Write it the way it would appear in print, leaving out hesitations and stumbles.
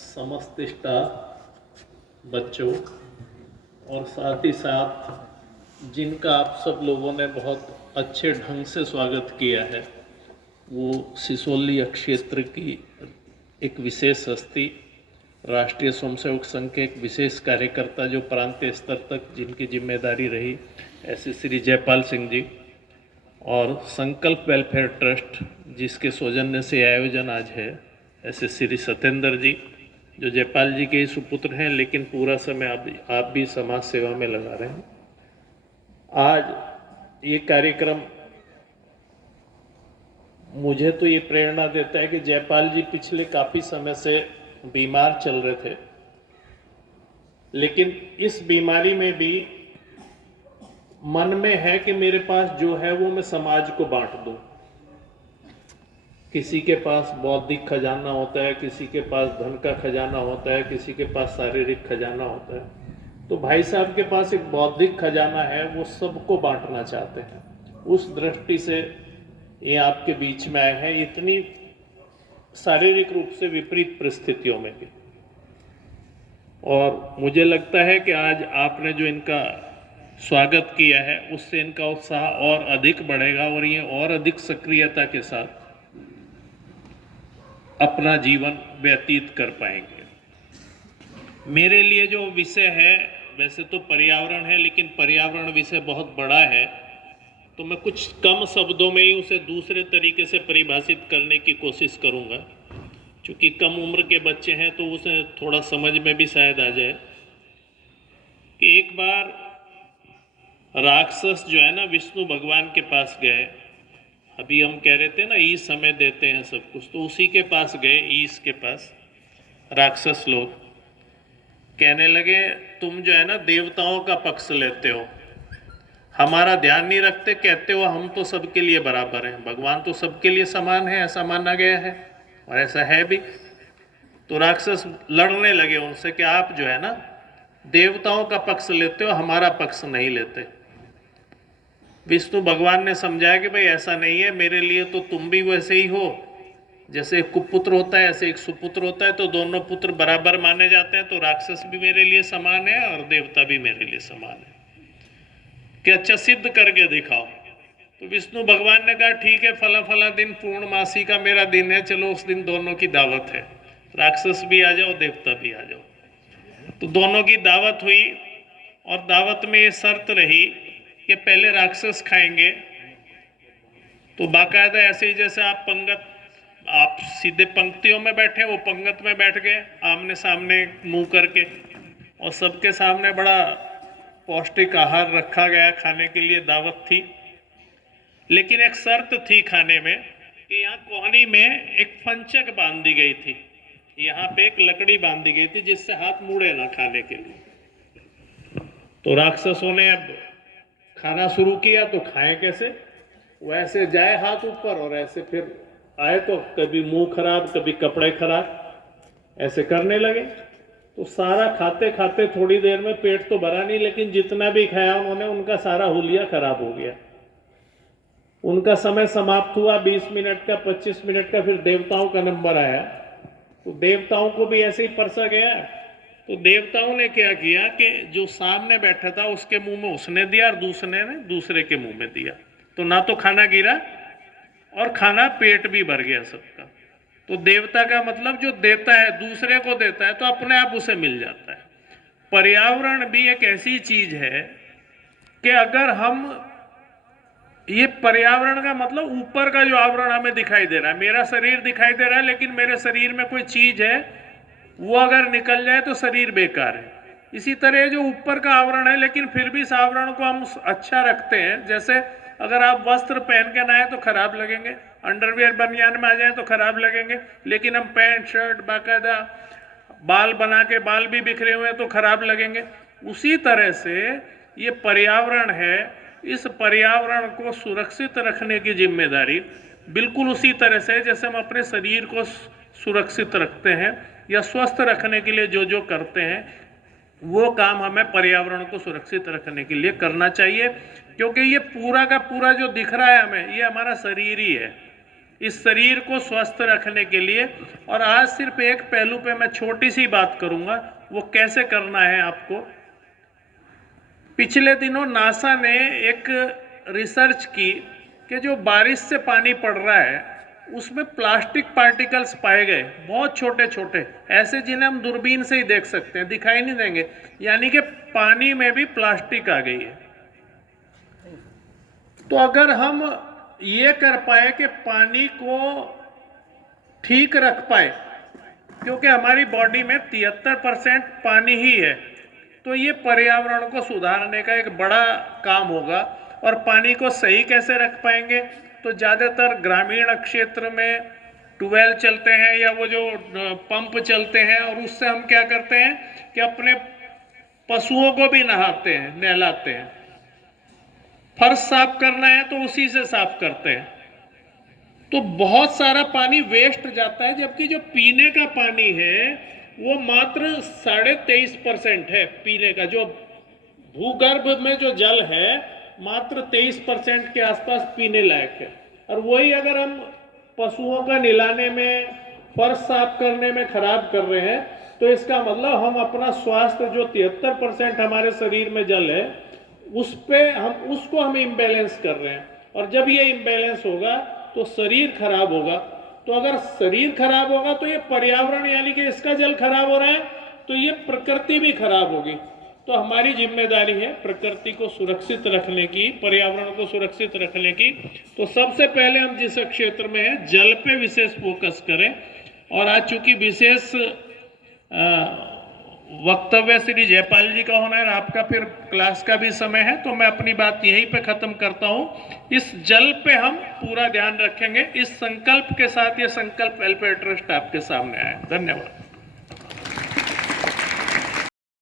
समस्त स्टाफ, बच्चों और साथ ही साथ जिनका आप सब लोगों ने बहुत अच्छे ढंग से स्वागत किया है, वो सिसोली क्षेत्र की एक विशेष हस्ती, राष्ट्रीय स्वयंसेवक संघ के एक विशेष कार्यकर्ता जो प्रांतीय स्तर तक जिनकी जिम्मेदारी रही, ऐसे श्री जयपाल सिंह जी, और संकल्प वेलफेयर ट्रस्ट जिसके सौजन्य से आयोजन आज है, ऐसे श्री सत्येंद्र जी जो जयपाल जी के ही सुपुत्र हैं, लेकिन पूरा समय आप भी समाज सेवा में लगा रहे हैं। आज ये कार्यक्रम मुझे तो ये प्रेरणा देता है कि जयपाल जी पिछले काफ़ी समय से बीमार चल रहे थे, लेकिन इस बीमारी में भी मन में है कि मेरे पास जो है वो मैं समाज को बांट दूं। किसी के पास बौद्धिक खजाना होता है, किसी के पास धन का खजाना होता है, किसी के पास शारीरिक खजाना होता है। तो भाई साहब के पास एक बौद्धिक खजाना है, वो सबको बांटना चाहते हैं। उस दृष्टि से ये आपके बीच में आए हैं, इतनी शारीरिक रूप से विपरीत परिस्थितियों में भी। और मुझे लगता है कि आज आपने जो इनका स्वागत किया है, उससे इनका उत्साह और अधिक बढ़ेगा और ये और अधिक सक्रियता के साथ अपना जीवन व्यतीत कर पाएंगे। मेरे लिए जो विषय है, वैसे तो पर्यावरण है, लेकिन पर्यावरण विषय बहुत बड़ा है, तो मैं कुछ कम शब्दों में ही उसे दूसरे तरीके से परिभाषित करने की कोशिश करूंगा। क्योंकि कम उम्र के बच्चे हैं तो उसे थोड़ा समझ में भी शायद आ जाए कि एक बार राक्षस जो है ना, विष्णु भगवान के पास गए। अभी हम कह रहे थे ना, ईश समय देते हैं सब कुछ, तो उसी के पास गए, ईश के पास राक्षस लोग। कहने लगे, तुम जो है ना देवताओं का पक्ष लेते हो, हमारा ध्यान नहीं रखते, कहते हो हम तो सबके लिए बराबर हैं, भगवान तो सबके लिए समान है, ऐसा माना गया है और ऐसा है भी। तो राक्षस लड़ने लगे उनसे कि आप जो है ना देवताओं का पक्ष लेते हो, हमारा पक्ष नहीं लेते। विष्णु भगवान ने समझाया कि भाई ऐसा नहीं है, मेरे लिए तो तुम भी वैसे ही हो, जैसे एक कुपुत्र होता है ऐसे एक सुपुत्र होता है, तो दोनों पुत्र बराबर माने जाते हैं। तो राक्षस भी मेरे लिए समान है और देवता भी मेरे लिए समान है, कि अच्छा सिद्ध करके दिखाओ। तो विष्णु भगवान ने कहा ठीक है, फला फला दिन पूर्णमासी का मेरा दिन है, चलो उस दिन दोनों की दावत है, राक्षस भी आ जाओ, देवता भी आ जाओ। तो दोनों की दावत हुई और दावत में ये शर्त रही कि पहले राक्षस खाएंगे। तो बाकायदा ऐसे ही जैसे आप सीधे पंक्तियों में बैठे, वो पंगत में बैठ गए आमने सामने मुंह करके, और सबके सामने बड़ा पौष्टिक आहार रखा गया, खाने के लिए दावत थी। लेकिन एक शर्त थी खाने में कि यहाँ कोहनी में एक फंचक बांधी गई थी, यहाँ पे एक लकड़ी बांधी गई थी जिससे हाथ मुड़े ना खाने के लिए। तो राक्षसों ने अब खाना शुरू किया, तो खाएं कैसे? वैसे जाए हाथ ऊपर और ऐसे फिर आए, तो कभी मुंह खराब, कभी कपड़े खराब, ऐसे करने लगे। तो सारा खाते खाते थोड़ी देर में पेट तो भरा नहीं, लेकिन जितना भी खाया उन्होंने, उनका सारा हुलिया खराब हो गया। उनका समय समाप्त हुआ 20 मिनट का, 25 मिनट का, फिर देवताओं का नंबर आया। तो देवताओं को भी ऐसे ही परसा गया। तो देवताओं ने क्या किया कि जो सामने बैठा था उसके मुंह में उसने दिया और दूसरे ने दूसरे के मुंह में दिया। तो ना तो खाना गिरा और खाना पेट भी भर गया सबका। तो देवता का मतलब जो देता है, दूसरे को देता है, तो अपने आप उसे मिल जाता है। पर्यावरण भी एक ऐसी चीज है कि अगर हम, ये पर्यावरण का मतलब ऊपर का जो आवरण हमें दिखाई दे रहा है, मेरा शरीर दिखाई दे रहा है, लेकिन मेरे शरीर में कोई चीज है, वो अगर निकल जाए तो शरीर बेकार है। इसी तरह जो ऊपर का आवरण है, लेकिन फिर भी इस आवरण को हम अच्छा रखते हैं। जैसे अगर आप वस्त्र पहन के ना आए तो खराब लगेंगे, अंडरवियर बनियान में आ जाए तो खराब लगेंगे, लेकिन हम पैंट शर्ट बाकायदा बाल बना के, बाल भी बिखरे हुए तो खराब लगेंगे। उसी तरह से ये पर्यावरण है, इस पर्यावरण को सुरक्षित रखने की जिम्मेदारी बिल्कुल उसी तरह से जैसे हम अपने शरीर को सुरक्षित रखते हैं या स्वस्थ रखने के लिए जो जो करते हैं, वो काम हमें पर्यावरण को सुरक्षित रखने के लिए करना चाहिए। क्योंकि ये पूरा का पूरा जो दिख रहा है हमें, ये हमारा शरीर ही है। इस शरीर को स्वस्थ रखने के लिए। और आज सिर्फ एक पहलू पे मैं छोटी सी बात करूंगा, वो कैसे करना है आपको। पिछले दिनों नासा ने एक रिसर्च की कि जो बारिश से पानी पड़ रहा है उसमें प्लास्टिक पार्टिकल्स पाए गए, बहुत छोटे छोटे, ऐसे जिन्हें हम दूरबीन से ही देख सकते हैं, दिखाई नहीं देंगे। यानी कि पानी में भी प्लास्टिक आ गई है। तो अगर हम ये कर पाए कि पानी को ठीक रख पाए, क्योंकि हमारी बॉडी में 73% पानी ही है, तो ये पर्यावरण को सुधारने का एक बड़ा काम होगा। और पानी को सही कैसे रख पाएंगे, तो ज़्यादातर ग्रामीण क्षेत्र में ट्यूबवेल चलते हैं या वो जो पंप चलते हैं, और उससे हम क्या करते हैं कि अपने पशुओं को भी नहाते हैं, नहलाते हैं। फर्श साफ करना है तो उसी से साफ करते हैं। तो बहुत सारा पानी वेस्ट जाता है, जबकि जो पीने का पानी है वो मात्र 23.5% है। पीने का जो भूगर्भ में जो जल है मात्र 23% के आसपास पीने लायक है। और वही अगर हम पशुओं का नहलाने में, फर्श साफ करने में खराब कर रहे हैं, तो इसका मतलब हम अपना स्वास्थ्य, जो 73% हमारे शरीर में जल है, उसको हम इम्बैलेंस कर रहे हैं। और जब ये इम्बैलेंस होगा तो शरीर खराब होगा। तो अगर शरीर खराब होगा तो ये पर्यावरण, यानी कि इसका जल खराब हो रहा है, तो ये प्रकृति भी खराब होगी। तो हमारी जिम्मेदारी है प्रकृति को सुरक्षित रखने की, पर्यावरण को सुरक्षित रखने की। तो सबसे पहले हम जिस क्षेत्र में है जल पे विशेष फोकस करें। और आज चूंकि विशेष वक्तव्य श्री जयपाल जी का होना है, आपका फिर क्लास का भी समय है, तो मैं अपनी बात यहीं पे खत्म करता हूँ। इस जल पे हम पूरा ध्यान रखेंगे। इस संकल्प के साथ ये संकल्प वेलफेयर ट्रस्ट आपके सामने आया। धन्यवाद।